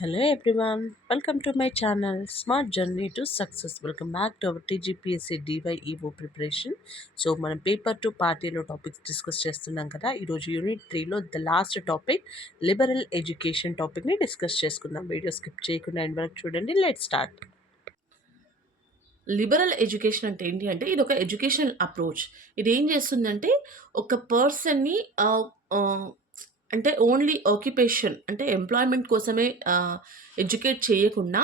Hello everyone, welcome to my channel Smart Journey to Success. Welcome back to our TGPSC DyEO preparation. So మనం paper two పార్టీలో topics discuss చేస్తున్నాం కదా. ఈరోజు unit 3లో the last topic liberal education టాపిక్ని డిస్కస్ చేసుకుందాం. వీడియో స్కిప్ చేయకుండా ఎండ్ వరకు చూడండి. Let start. లిబరల్ ఎడ్యుకేషన్ అంటే ఏంటి అంటే ఇది ఒక ఎడ్యుకేషనల్ అప్రోచ్. ఇది ఏం చేస్తుందంటే ఒక పర్సన్ని అంటే ఓన్లీ ఆక్యుపేషన్ అంటే ఎంప్లాయ్మెంట్ కోసమే ఎడ్యుకేట్ చేయకుండా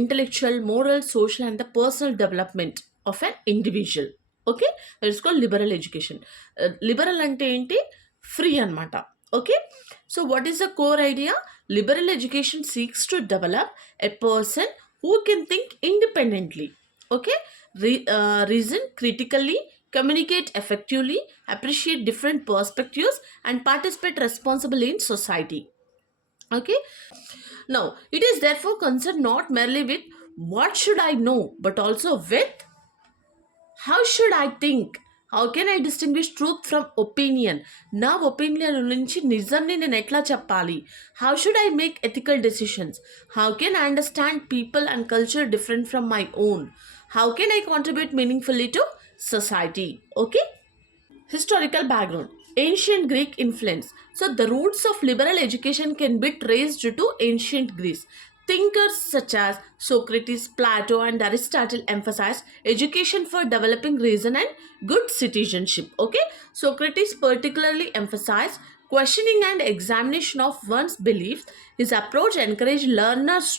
intellectual, moral, social and the personal development of an individual. Okay, that is called liberal education. Liberal అంటే ఏంటి? ఫ్రీ అనమాట. Okay, so what is the core idea? Liberal education seeks to develop a person who can think independently, okay, reason critically, communicate effectively, appreciate different perspectives and participate responsibly in society. Okay, now it is therefore concerned not merely with what should I know but also with how should I think. How can I distinguish truth from opinion? నా opinion నుంచి నిజంని నేను ఎట్లా చెప్పాలి? How should I make ethical decisions? How can I understand people and culture different from my own? How can I contribute meaningfully to society? Okay, historical background. Ancient Greek influence. So the roots of liberal education can be traced to ancient Greece. Thinkers such as Socrates, Plato and Aristotle emphasized education for developing reason and good citizenship. Okay, Socrates particularly emphasized questioning and examination of one's beliefs. His approach encouraged learners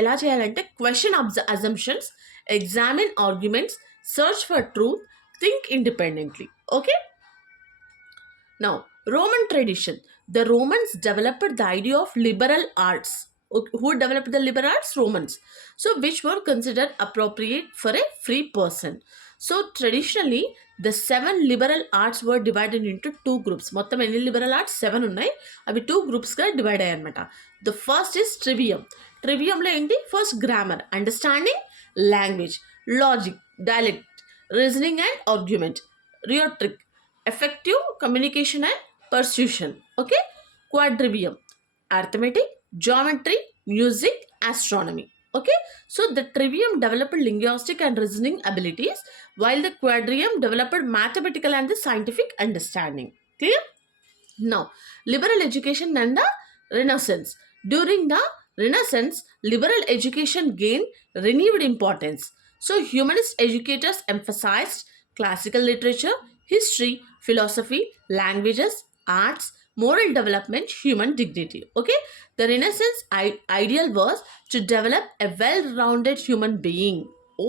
ఎలా చేయాలంటే question assumptions, examine arguments, search for truth, think independently. Okay, now Roman tradition. The Romans developed the idea of liberal arts. Who developed the liberal arts? Romans. So which were considered appropriate for a free person. So traditionally the 7 liberal arts were divided into 2 groups. మొత్తం ఎన్ని liberal arts? 7 ఉన్నాయి. అవి 2 గ్రూప్స్గా divide అయ్యాయి అనమాట. The first is trivium. ట్రివియంలో ఏంటి? First grammar, understanding language, logic, dialect, reasoning and argument, rhetoric, effective communication and persuasion. Okay, quadrivium, arithmetic, geometry, music, astronomy. Okay, so the trivium developed linguistic and reasoning abilities while the quadrium developed mathematical and the scientific understanding. Clear? Now liberal education and the Renaissance. During the Renaissance, liberal education gained renewed importance. So humanist educators emphasized classical literature, history, philosophy, languages, arts, moral development, human dignity. Okay, the Renaissance ideal was to develop a well-rounded human being.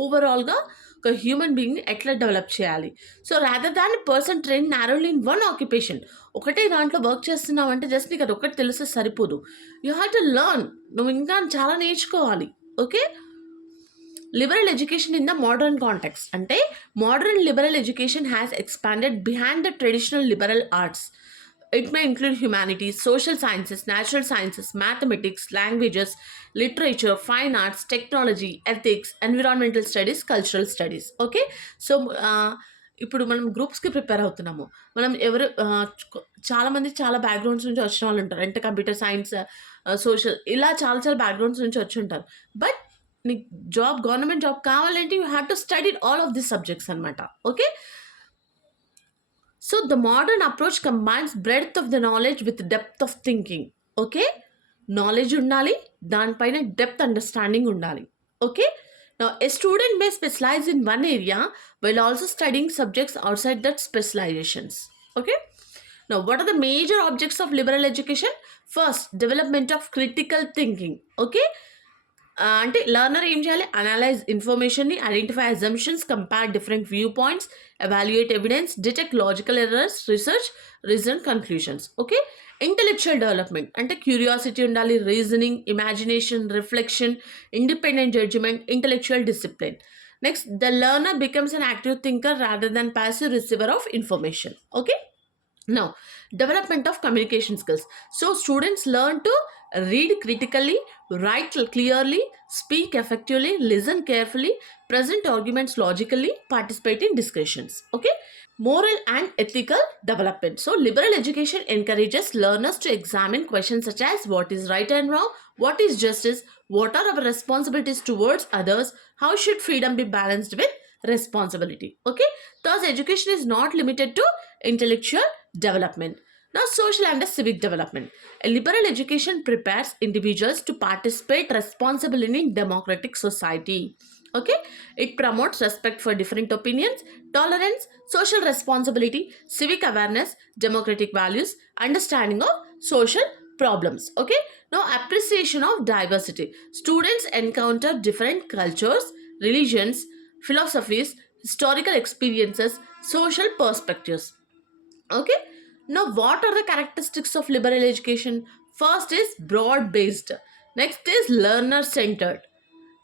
Overall ga ఒక human బీయింగ్ని ఎట్లా develop చేయాలి. So rather than person train narrowly in one occupation. ఒకటే దాంట్లో work చేస్తున్నావు అంటే just నీకు అది ఒకటి తెలిస్తే సరిపోదు. You have to learn. నువ్వు ఇంకా చాలా నేర్చుకోవాలి. Okay, liberal education in the modern context ante modern liberal education has expanded behind the traditional liberal arts. It may include humanities, social sciences, natural sciences, mathematics, languages, literature, fine arts, technology, ethics, environmental studies, cultural studies. Okay, so ఇప్పుడు మనం గ్రూప్స్కి prepare అవుతున్నాము. మనం ఎవరు చాలామంది చాలా backgrounds నుంచి వచ్చిన వాళ్ళు ఉంటారు. అంటే కంప్యూటర్ సైన్స్, సోషల్, ఇలా చాలా బ్యాక్గ్రౌండ్స్ నుంచి వచ్చి ఉంటారు. బట్ నీకు జాబ్, గవర్నమెంట్ జాబ్ కావాలంటే you have to study all of this subjects అనమాట. Okay, so the modern approach combines breadth of the knowledge with depth of thinking. Okay, knowledge ఉండాలి, దానిపైన డెప్త్ అండర్స్టాండింగ్ ఉండాలి. Okay, now a student may specialize in one area while also studying subjects outside that specializations. Okay, now what are the major objects of liberal education? First, development of critical thinking. Okay, అంటే learner ఏం చేయాలి? Analyse ఇన్ఫర్మేషన్ని, identify assumptions, compare different view points, evaluate evidence, detect logical errors, research, reason conclusions. Okay, intellectual development అంటే curiosity ఉండాలి, reasoning, imagination, reflection, independent judgement, intellectual discipline. Next, the learner becomes an active thinker rather than passive receiver of information. Okay, now development of communication skills. So students learn to read critically, write clearly, speak effectively, listen carefully, present arguments logically, participate in discussions. Okay, Moral and ethical development. So, liberal education encourages learners to examine questions such as what is right and wrong, what is justice, what are our responsibilities towards others, how should freedom be balanced with responsibility. Okay, thus, education is not limited to intellectual development. Now, social and civic development. A liberal education prepares individuals to participate responsibly in democratic society. Okay, it promotes respect for different opinions, tolerance, social responsibility, civic awareness, democratic values, understanding of social problems. Okay, now appreciation of diversity. Students encounter different cultures, religions, philosophies, historical experiences, social perspectives. Okay, now what are the characteristics of liberal education? First is broad based, next is learner centered,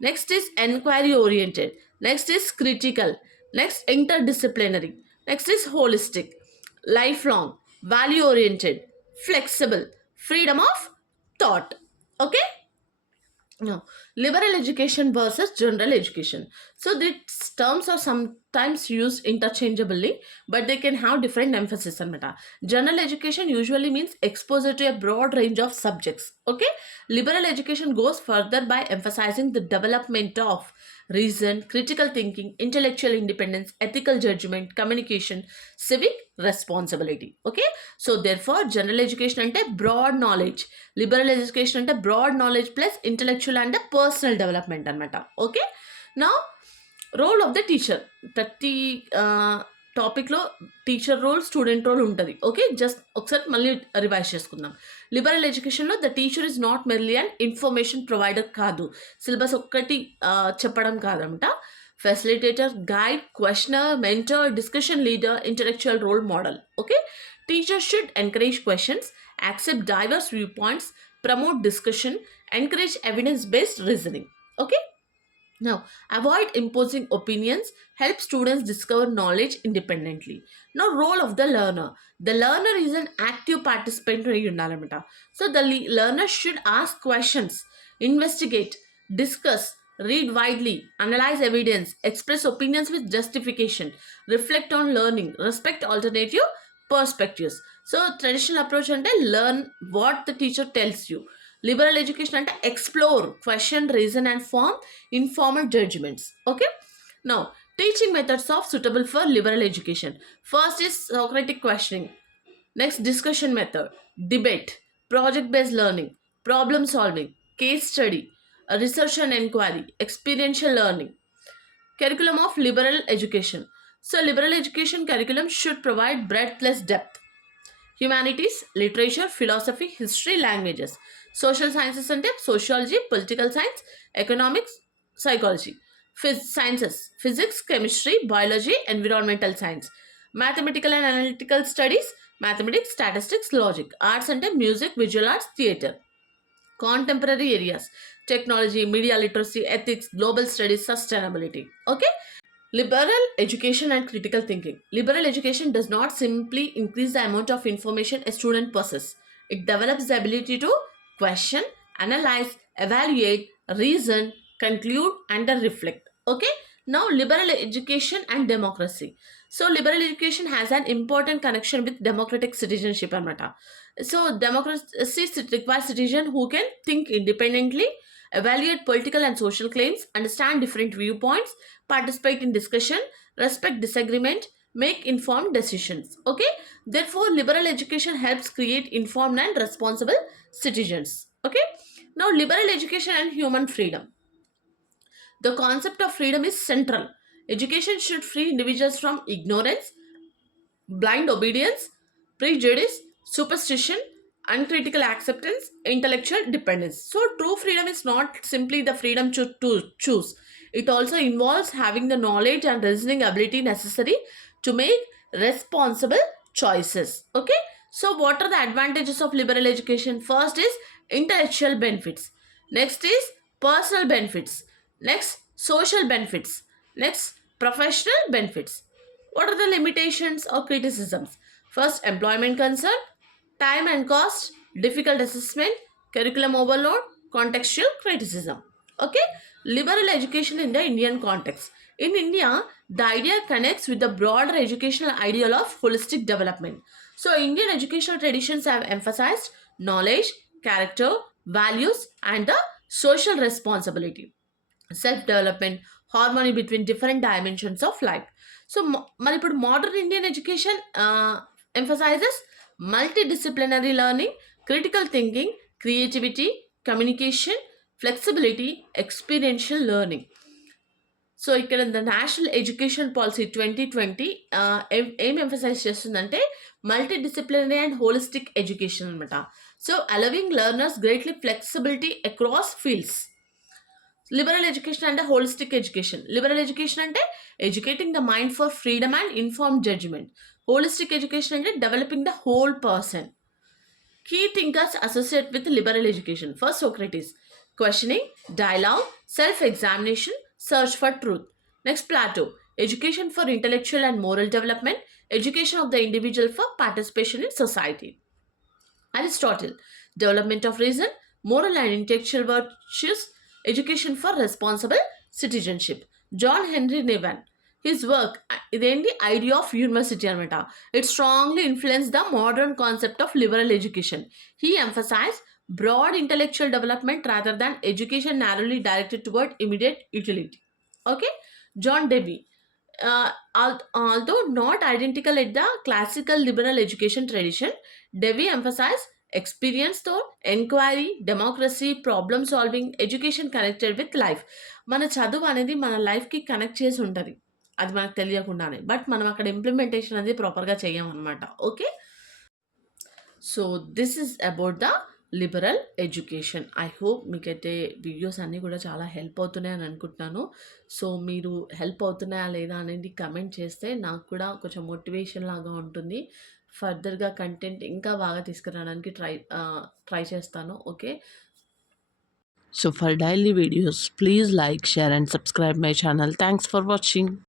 next is enquiry oriented, next is critical, next interdisciplinary, next is holistic, lifelong, value oriented, flexible, freedom of thought. Okay, no, liberal education versus general education. So these terms are sometimes used interchangeably, but they can have different emphasis on meta. General education usually means exposure to a broad range of subjects. Okay, liberal education goes further by emphasizing the development of reason, critical thinking, intellectual independence, ethical judgment, communication, civic responsibility. Okay, so therefore, general education ante broad knowledge, liberal education అంటే broad knowledge plus intellectual and personal development అనమాట. Okay, నా role of the teacher ప్రతి టాపిక్లో teacher role student role ఉంటుంది. Okay, just ఒకసారి మళ్ళీ revise చేసుకుందాం. Liberal ఎడ్యుకేషన్లో the teacher is not merely and information provider కాదు, సిలబస్ ఒక్కటి చెప్పడం కాదనమాట. Facilitator, guide, questioner, mentor, discussion leader, intellectual role model. Okay, teachers should encourage questions, accept diverse viewpoints, promote discussion, encourage evidence based reasoning. Okay, now avoid imposing opinions, help students discover knowledge independently. Now, role of the learner. The learner is an active participant in unnalamata. So the learner should ask questions, investigate, discuss, read widely, analyze evidence, express opinions with justification, reflect on learning, respect alternative perspectives. So traditional approach ante learn what the teacher tells you. Liberal education ante explore, question, reason and form informal judgments. Okay, now teaching methods of suitable for liberal education. First is Socratic questioning, next discussion method, debate, project based learning, problem solving, case study, research and inquiry, experiential learning. Curriculum of liberal education. So liberal education curriculum should provide breadth plus depth. Humanities, literature, philosophy, history, languages. Social sciences and sociology, political science, economics, psychology. Sciences, physics, chemistry, biology, environmental science. Mathematical and analytical studies, mathematics, statistics, logic. Arts and music, visual arts, theatre. Contemporary areas, technology, media literacy, ethics, global studies, sustainability. Okay, liberal education and critical thinking. Liberal education does not simply increase the amount of information a student possesses. It develops the ability to question, analyze, evaluate, reason, conclude, and then reflect. Okay. Now, liberal education and democracy. So, liberal education has an important connection with democratic citizenship. Anamata. So, democracy requires citizens who can think independently, evaluate political and social claims, understand different viewpoints, participate in discussion, respect disagreement, make informed decisions. Okay, therefore liberal education helps create informed and responsible citizens. Okay, now liberal education and human freedom. The concept of freedom is central. Education should free individuals from ignorance, blind obedience, prejudice, superstition, uncritical acceptance, intellectual dependence. So, true freedom is not simply the freedom to choose, it also involves having the knowledge and reasoning ability necessary to make responsible choices. Okay, so what are the advantages of liberal education? First is intellectual benefits, next is personal benefits, next social benefits, next professional benefits. What are the limitations or criticisms? First, employment concern, time and cost, difficult assessment, curriculum overload, contextual criticism. Okay, liberal education in the Indian context. In India, the idea connects with the broader educational ideal of holistic development. So, Indian educational traditions have emphasized knowledge, character, values, and the social responsibility, self development, harmony between different dimensions of life. So మరి ఇప్పుడు modern Indian education emphasizes multidisciplinary learning, critical thinking, creativity, communication, flexibility, experiential learning. So ఇక్కడ the national education policy 2020 ఏం emphasise చేస్తుందంటే multi disciplinary and holistic education అనమాట. So allowing learners greatly flexibility across fields. Liberal education అంటే holistic education. Liberal education అంటే educating the mind for freedom and inform judgement. Holistic education అంటే developing the whole person. Key thinkers associate with liberal education. First, Socrates. Questioning, dialogue, self-examination, search for truth. Next, Plato. Education for intellectual and moral development. Education of the individual for participation in society. Aristotle. Development of reason, moral and intellectual virtues. Education for responsible citizenship. John Henry Newman. His work, ఇదేంటి idea of university అనమాట. It strongly influence the modern concept of liberal education. He emphasise broad intellectual development rather than education narrowly directed toward immediate utility. Okay, John Dewey. Although not identical at the classical liberal education tradition, Dewey emphasized experience thought, enquiry, democracy, problem solving, education connected with life. మన చదువు అనేది మన లైఫ్కి connect చేసి ఉంటుంది, అది మనకు తెలియకుండానే. బట్ మనం అక్కడ ఇంప్లిమెంటేషన్ అనేది ప్రాపర్గా చేయమన్నమాట. Okay, so this is about the liberal education. I hope మీకైతే వీడియోస్ అన్నీ కూడా చాలా హెల్ప్ అవుతున్నాయి అని అనుకుంటున్నాను. సో మీరు హెల్ప్ అవుతున్నాయా లేదా అనేది కమెంట్ చేస్తే నాకు కూడా కొంచెం మోటివేషన్ లాగా ఉంటుంది. ఫర్దర్గా కంటెంట్ ఇంకా బాగా తీసుకురావడానికి ట్రై చేస్తాను. Okay, So for daily videos, please like, share and subscribe my channel. Thanks for watching.